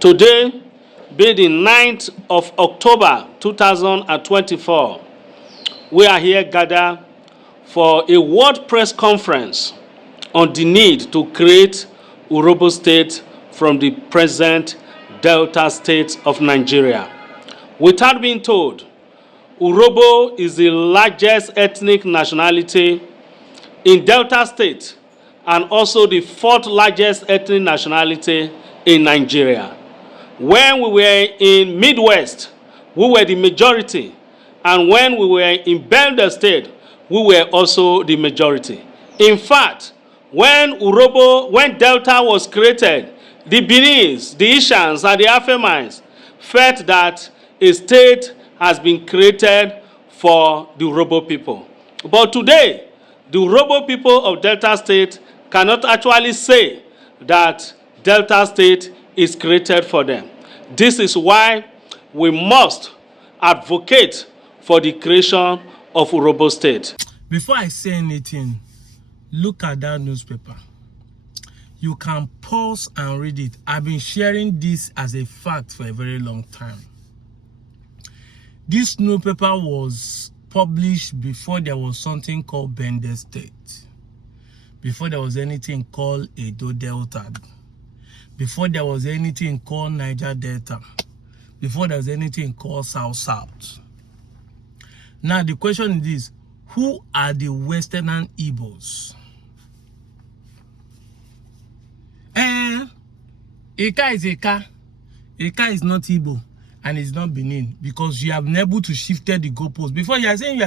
Today, being the 9th of October 2024, we are here gathered for a world press conference on the need to create Urhobo State from the present Delta State of Nigeria. Without being told, Urhobo is the largest ethnic nationality in Delta State and also the fourth largest ethnic nationality in Nigeria. When we were in Midwest, we were the majority, and when we were in Delta State, we were also the majority. In fact, when Delta was created, the Benins, the Ishans, and the Afemines felt that a state has been created for the Urhobo people. But today, the Urhobo people of Delta State cannot actually say that Delta State is created for them. This is why we must advocate for the creation of Urhobo State. Before I say anything, look at that newspaper. You can pause and read it. I've been sharing this as a fact for a very long time. This newspaper was published before there was something called Bende State, before there was anything called Edo Delta, before there was anything called Niger Delta, before there was anything called South South. Now the question is this: who are the Western Igbos? Eka is Eka. Eka is not Igbo, and it's not Benin, because you have been able to shift the goalposts. Before you are saying you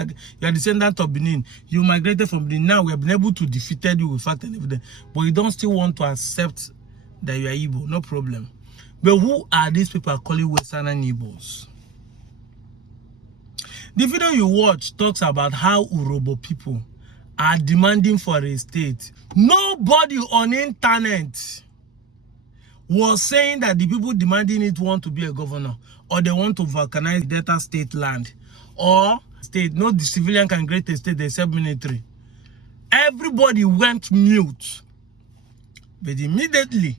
are descendant of Benin, you migrated from Benin. Now we have been able to defeat you with fact and evidence, but you don't still want to accept that you are Igbo. No problem. But who are these people calling Western Igbos? The video you watch talks about how Urhobo people are demanding for a state. Nobody on internet was saying that the people demanding it want to be a governor, or they want to volcanize Delta State land, or state. No, the civilian can create a state except military. Everybody went mute. But immediately,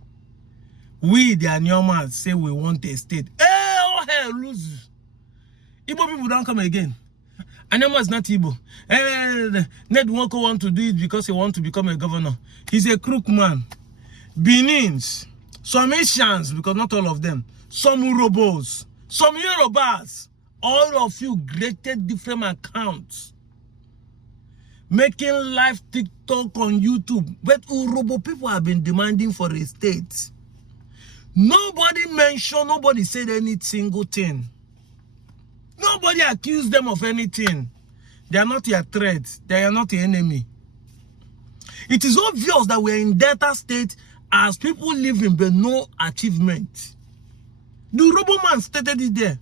we, the Anioma, say we want a state. Oh, hell, lose. Igbo people don't come again. Anioma is not Igbo. Ned Nwoko want to do it because he want to become a governor. He's a crook man. Benins, some Asians, because not all of them, some Urhobos, some Yorubas, all of you created different accounts, making live TikTok on YouTube. But Urhobo people have been demanding for a state. Nobody mentioned, nobody said any single thing. Nobody accused them of anything. They are not your threat. They are not your enemy. It is obvious that we're in Delta State as people living but no achievement. The Urhobo man stated it there.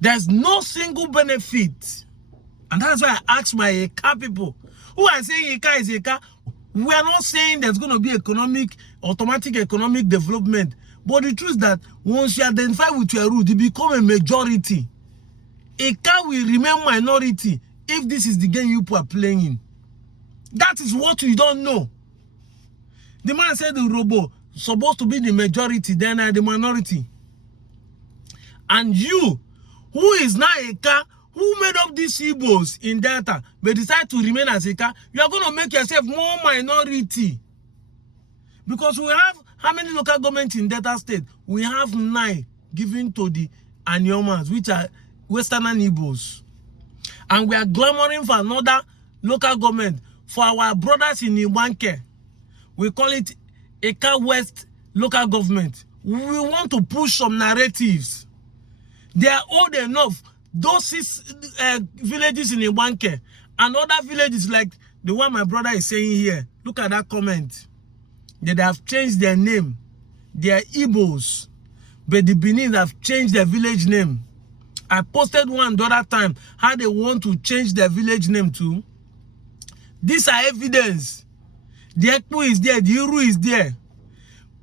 There's no single benefit. And that's why I asked my Eka people, who are saying Eka is Eka. We are not saying there's going to be automatic economic development. But the truth is that once you identify with your root, you become a majority. Eka will remain minority if this is the game you are playing. That is what we don't know. The man said the Urhobo supposed to be the majority, then the minority. And you, who is now Eka, who made up these Igbos in Delta, but decide to remain as Eka, you are going to make yourself more minority. Because we have, how many local governments in Delta State? We have 9 given to the Aniomas, which are Western Igbos. And we are clamoring for another local government for our brothers in Iwanke. We call it Eka West local government. We want to push some narratives. They are old enough. Those 6 villages in Iwanke and other villages like the one my brother is saying here. Look at that comment. They have changed their name. They are Igbos. But the Benin have changed their village name. I posted one the other time how they want to change their village name too. These are evidence. The Ekpo is there, the Uru is there.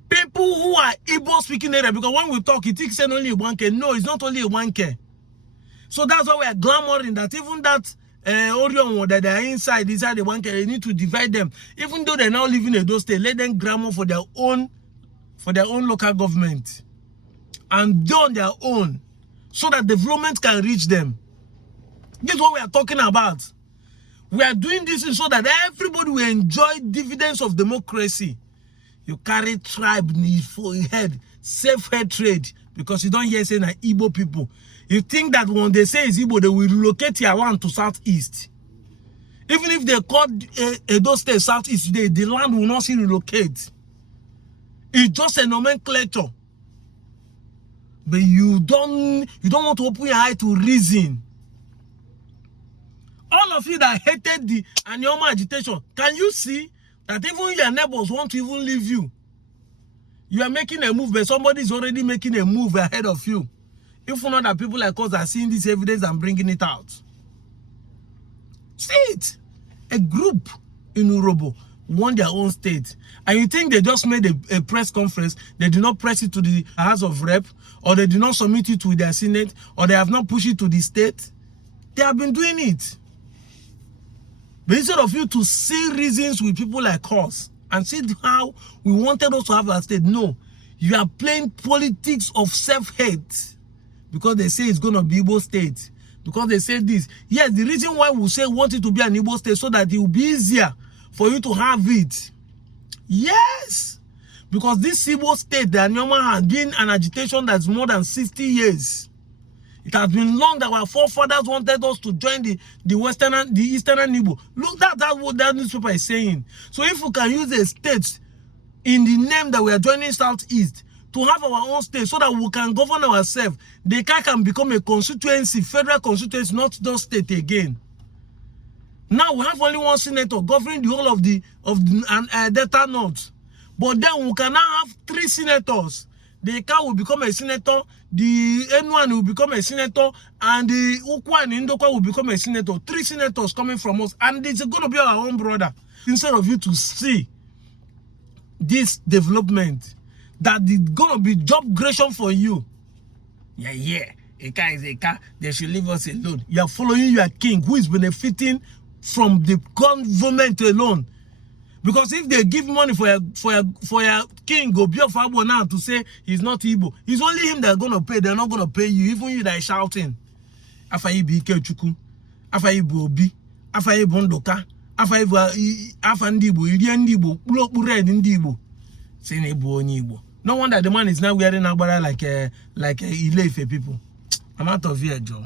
People who are Igbo speaking area, because when we talk, it takes only 1K. No, it's not only 1K. So that's why we are glamoring that even that Orion that they are inside the 1K, they need to divide them. Even though they're now living in those states, let them glamour for their own local government. and do on their own so that development can reach them. This is what we are talking about. We are doing this so that everybody will enjoy dividends of democracy. You carry tribe for your head, self-hatred, because you don't hear saying that Igbo people. You think that when they say it's Igbo, they will relocate your land to southeast. Even if they call Edo State southeast today, the land will not see relocate. It's just a nomenclature. But you don't want to open your eye to reason. All of you that hated the Anioma agitation, can you see that even your neighbors want to even leave you? You are making a move, but somebody is already making a move ahead of you. If not that people like us are seeing this evidence and bringing it out. See it. A group in Urhobo won their own state. And you think they just made a press conference, they did not press it to the House of Rep, or they did not submit it to their Senate, or they have not pushed it to the state. They have been doing it. But instead of you to see reasons with people like us and see how we wanted us to have a state, no, you are playing politics of self-hate because they say it's going to be Igbo state. Because they say this. Yes, the reason why we say want it to be an Igbo state so that it will be easier for you to have it. Yes. Because this Igbo state, the Anioma, has been an agitation that's more than 60 years. It has been long that our forefathers wanted us to join the Eastern Igbo. Look, that's what that newspaper is saying. So if we can use a state in the name that we are joining Southeast to have our own state so that we can govern ourselves, the can become a constituency, federal constituency, not just state again. Now we have only one senator governing the whole of the Delta North. But then we can now have 3 senators. The Eka will become a senator, the N1 will become a senator, and the Ukwa and Indokwa will become a senator. 3 senators coming from us, and it's going to be our own brother. Instead of you to see this development, that is going to be job creation for you. Yeah. Eka is Eka. They should leave us alone. You are following your king who is benefiting from the government alone. Because if they give money for your king, go be of Igbo now to say he's not Igbo, it's only him that's gonna pay. They're not gonna pay you, even you that are shouting. Afa Ibi Ikechukwu, Afa Ibu Obi, Afa Ibu Ndoka, Afa Ndi Igbo, Iri Ndi Igbo, Ukpuru Red Ndi Igbo. Say Igbo onye Igbo. No wonder the man is now wearing agbara like Ile-Ife people. I'm out of here, Joe.